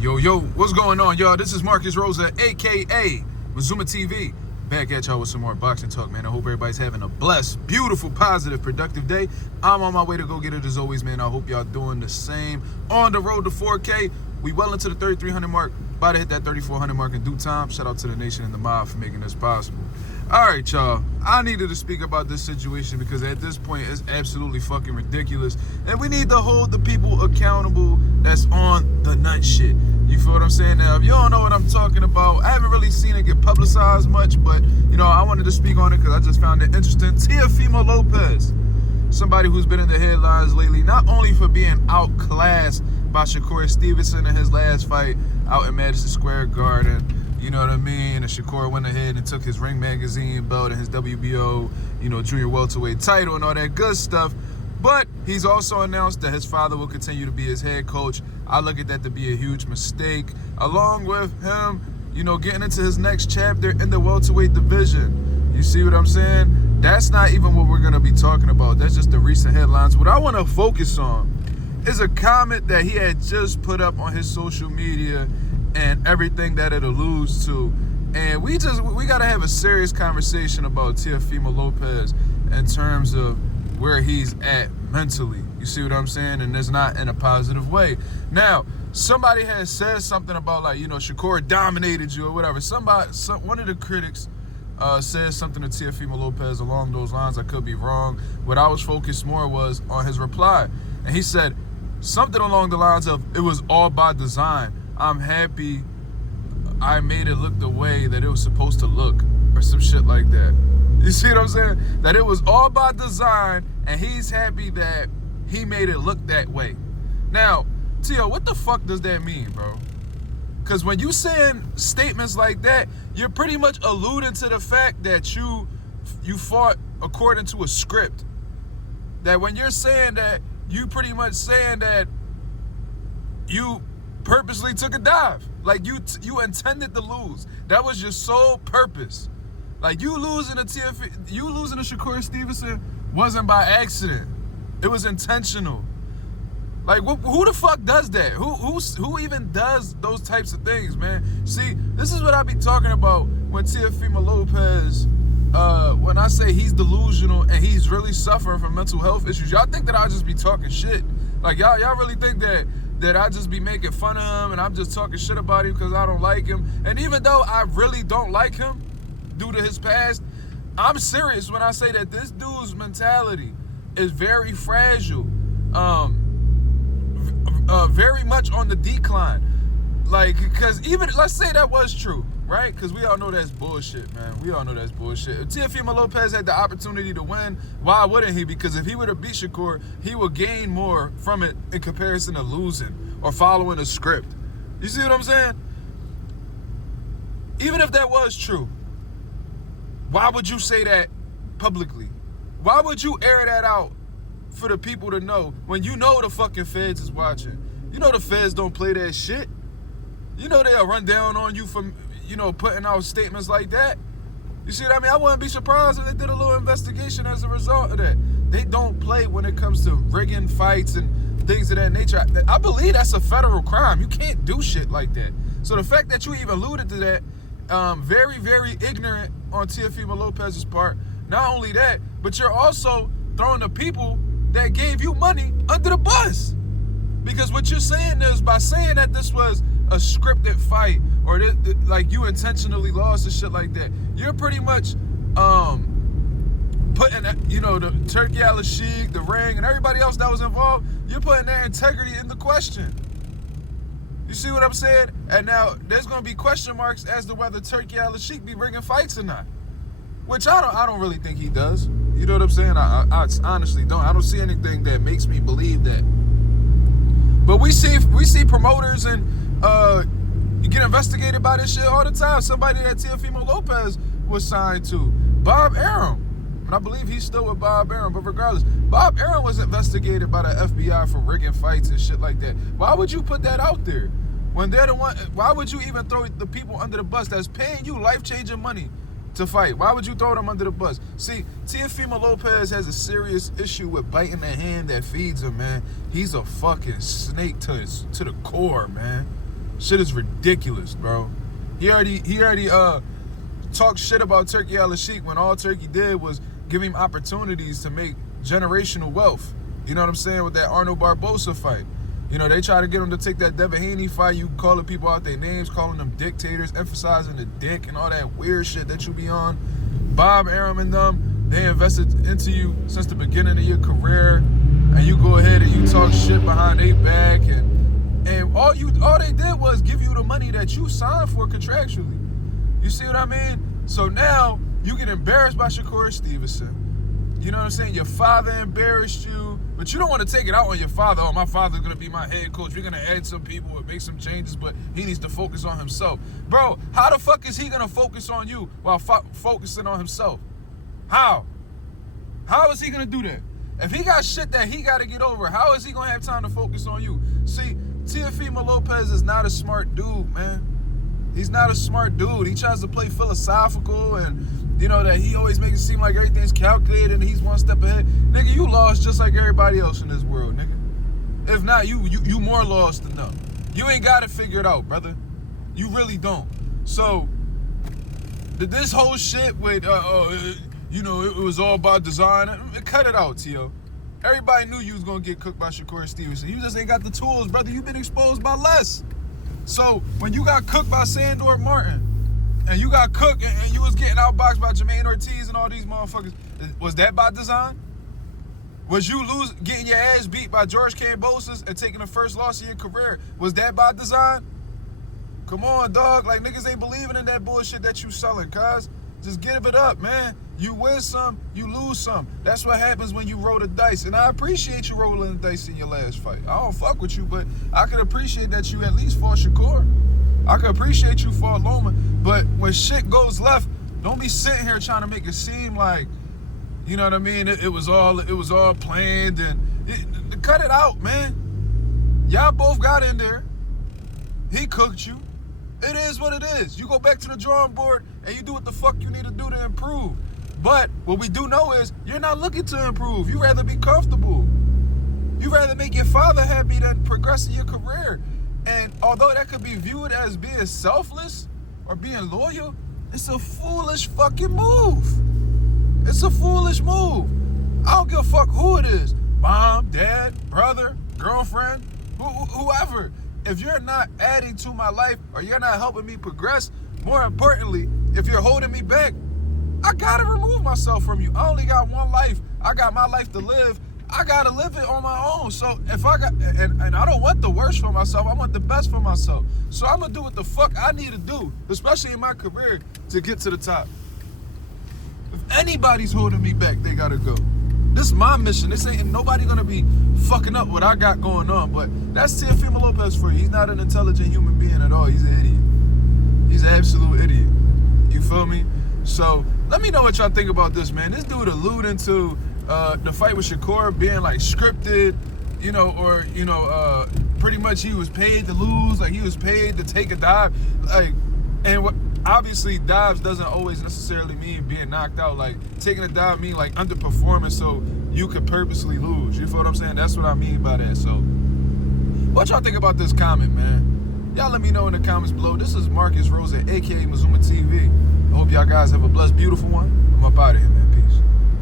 Yo, what's going on, y'all? This is Marcus Rosa, a.k.a. Mazuma TV. Back at y'all with some more boxing talk, man. I hope everybody's having a blessed, beautiful, positive, productive day. I'm on my way to go get it as always, man. I hope y'all doing the same. On the road to 4K. We well into the 3,300 mark. About to hit that 3,400 mark in due time. Shout out to the nation and the mob for making this possible. All right, y'all. I needed to speak about this situation because at this point, it's absolutely fucking ridiculous. And we need to hold the people accountable that's on the nut shit. You feel what I'm saying? Now, if you don't know what I'm talking about, I haven't really seen it get publicized much, but, I wanted to speak on it because I just found it interesting. Teofimo Lopez, somebody who's been in the headlines lately, not only for being outclassed by Shakur Stevenson in his last fight out in Madison Square Garden. You know what I mean? And Shakur went ahead and took his Ring Magazine belt and his WBO, junior welterweight title and all that good stuff. But he's also announced that his father will continue to be his head coach. I look at that to be a huge mistake, along with him, getting into his next chapter in the welterweight division. You see what I'm saying? That's not even what we're going to be talking about. That's just the recent headlines. What I want to focus on is a comment that he had just put up on his social media and everything that it alludes to. And we got to have a serious conversation about Teofimo Lopez in terms of where he's at mentally. You see what I'm saying? And it's not in a positive way. Now, somebody has said something about Shakur dominated you or whatever. One of the critics said something to Teofimo Lopez along those lines. I could be wrong. What I was focused more was on his reply. And he said something along the lines of, it was all by design. I'm happy I made it look the way that it was supposed to look, or some shit like that. You see what I'm saying? That it was all by design, and he's happy that he made it look that way. Now, Tio, what the fuck does that mean, bro? Because when you saying statements like that, you're pretty much alluding to the fact that you fought according to a script. That when you're saying that, you pretty much saying that you purposely took a dive. Like you intended to lose. That was your sole purpose. Like you losing to Shakur Stevenson wasn't by accident. It was intentional. Like who the fuck does that? Who even does those types of things, man? See, this is what I be talking about when Teofimo Lopez, when I say he's delusional and he's really suffering from mental health issues. Y'all think that I'll just be talking shit? Like y'all really think that I just be making fun of him and I'm just talking shit about him because I don't like him? And even though I really don't like him due to his past, I'm serious when I say that this dude's mentality is very fragile, very much on the decline. Like, because even, let's say that was true, right? Because we all know that's bullshit, man. We all know that's bullshit. If Teofimo Lopez had the opportunity to win, why wouldn't he? Because if he would have beat Shakur, he would gain more from it in comparison to losing or following a script. You see what I'm saying? Even if that was true, why would you say that publicly? Why would you air that out for the people to know when you know the fucking feds is watching? You know the feds don't play that shit. You know they'll run down on you for, putting out statements like that. You see what I mean? I wouldn't be surprised if they did a little investigation as a result of that. They don't play when it comes to rigging fights and things of that nature. I believe that's a federal crime. You can't do shit like that. So the fact that you even alluded to that, very, very ignorant on Teofimo Lopez's part. Not only that, but you're also throwing the people that gave you money under the bus. Because what you're saying is, by saying that this was a scripted fight or like you intentionally lost and shit like that, you're pretty much putting the Turkey Al-Sheikh, the Ring, and everybody else that was involved, you're putting their integrity into question. You see what I'm saying? And now there's gonna be question marks as to whether Turkey Al-Sheikh be bringing fights or not, which I don't really think he does. You know what I'm saying? I honestly don't. I don't see anything that makes me believe that. But we see promoters and you get investigated by this shit all the time. Somebody that Teofimo Lopez was signed to, Bob Arum. And I believe he's still with Bob Arum. But regardless, Bob Arum was investigated by the FBI for rigging fights and shit like that. Why would you put that out there? When they're the one, why would you even throw the people under the bus that's paying you life-changing money to fight? Why would you throw them under the bus? See, Teofimo Lopez has a serious issue with biting the hand that feeds him, man. He's a fucking snake to the core, man. Shit is ridiculous, bro. He already talked shit about Turkey Al-Sheikh when all Turkey did was give him opportunities to make generational wealth. You know what I'm saying? With that Arnold Barbosa fight. You know, they try to get him to take that Devin Haney fight. You calling people out their names, calling them dictators, emphasizing the dick and all that weird shit that you be on. Bob Arum and them, they invested into you since the beginning of your career, and you go ahead and you talk shit behind their back, and all they did was give you the money that you signed for contractually. You see what I mean? So now you get embarrassed by Shakur Stevenson. You know what I'm saying? Your father embarrassed you, but you don't want to take it out on your father. Oh, my father's going to be my head coach. We're going to add some people and make some changes, but he needs to focus on himself. Bro, how the fuck is he going to focus on you while focusing on himself? How? How is he going to do that? If he got shit that he got to get over, how is he going to have time to focus on you? See, Teofimo Lopez is not a smart dude, man. He's not a smart dude. He tries to play philosophical and, you know, that he always makes it seem like everything's calculated and he's one step ahead. Nigga, you lost just like everybody else in this world, nigga. If not, you more lost than them. You ain't got it figured out, brother. You really don't. So, this whole shit with, you know, it was all about design. Cut it out, Tio. Everybody knew you was going to get cooked by Shakur Stevenson. You just ain't got the tools, brother. You've been exposed by less. So, when you got cooked by Sandor Martin, and you got cooked and you was getting outboxed by Jermaine Ortiz and all these motherfuckers, was that by design? Was you getting your ass beat by George Kambosos and taking the first loss of your career? Was that by design? Come on, dog. Like, niggas ain't believing in that bullshit that you selling, cuz. Just give it up, man. You win some, you lose some. That's what happens when you roll the dice. And I appreciate you rolling the dice in your last fight. I don't fuck with you, but I could appreciate that you at least fought Shakur. I could appreciate you fought Loma. But when shit goes left, don't be sitting here trying to make it seem like, you know what I mean? It was all planned and cut it out, man. Y'all both got in there. He cooked you. It is what it is. You go back to the drawing board and you do what the fuck you need to do to improve. But what we do know is you're not looking to improve. You rather be comfortable. You rather make your father happy than progress in your career. And although that could be viewed as being selfless or being loyal, it's a foolish fucking move. It's a foolish move. I don't give a fuck who it is. Mom, dad, brother, girlfriend, whoever. If you're not adding to my life or you're not helping me progress, more importantly, if you're holding me back, I gotta remove myself from you. I only got one life. I got my life to live. I gotta live it on my own. So if I got, and I don't want the worst for myself, I want the best for myself. So I'm gonna do what the fuck I need to do, especially in my career, to get to the top. If anybody's holding me back, they gotta go. This is my mission. This ain't nobody gonna be fucking up what I got going on. But that's Teofimo Lopez for you. He's not an intelligent human being at all. He's an idiot. He's an absolute idiot. You feel me? So let me know what y'all think about this, man. This dude alluding to the fight with Shakur being like scripted, you know, or you know, pretty much he was paid to lose, like he was paid to take a dive, like, and what obviously dives doesn't always necessarily mean being knocked out. Like taking a dive mean like underperforming so you could purposely lose. You feel what I'm saying? That's what I mean by that. So what y'all think about this comment, man? Y'all let me know in the comments below. This is Marcus Rosa, aka Mazuma TV. I hope y'all guys have a blessed, beautiful one. I'm up out of here, man.